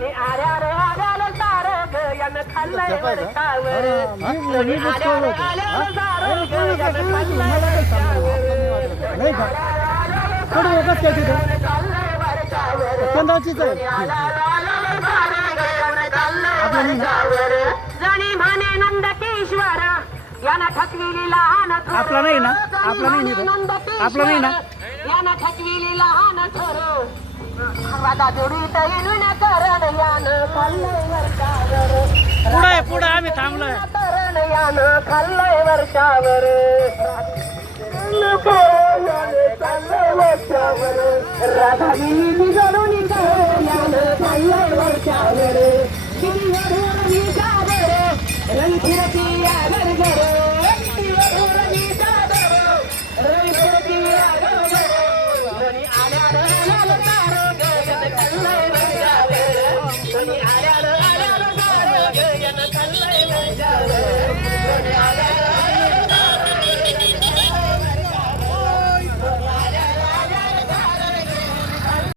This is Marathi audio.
जणी आल्या रे आल्याला सार यानं खाल्लंय वरच्यावर जणी आल्या रे आल्याला सार यानं खाल्लंय वरच्यावर नाही का थोडी एकच काय तिथं चंदाचीच आहे जणी म्हणे नंदकेश्वर यानं ठकविली लहान आपला नाही ना आपला नाही ना आपला नाही ना यानं ठकविली लहान थोर वादा जोडीत येऊन करण यानं खाल्लंय वरच्यावर पुढे आम्ही थांबलोय करण यानं खाल्लंय वरच्यावर राधानी जळून यानं खाल्लंय वरच्यावर रवी फिरती आगर आल्या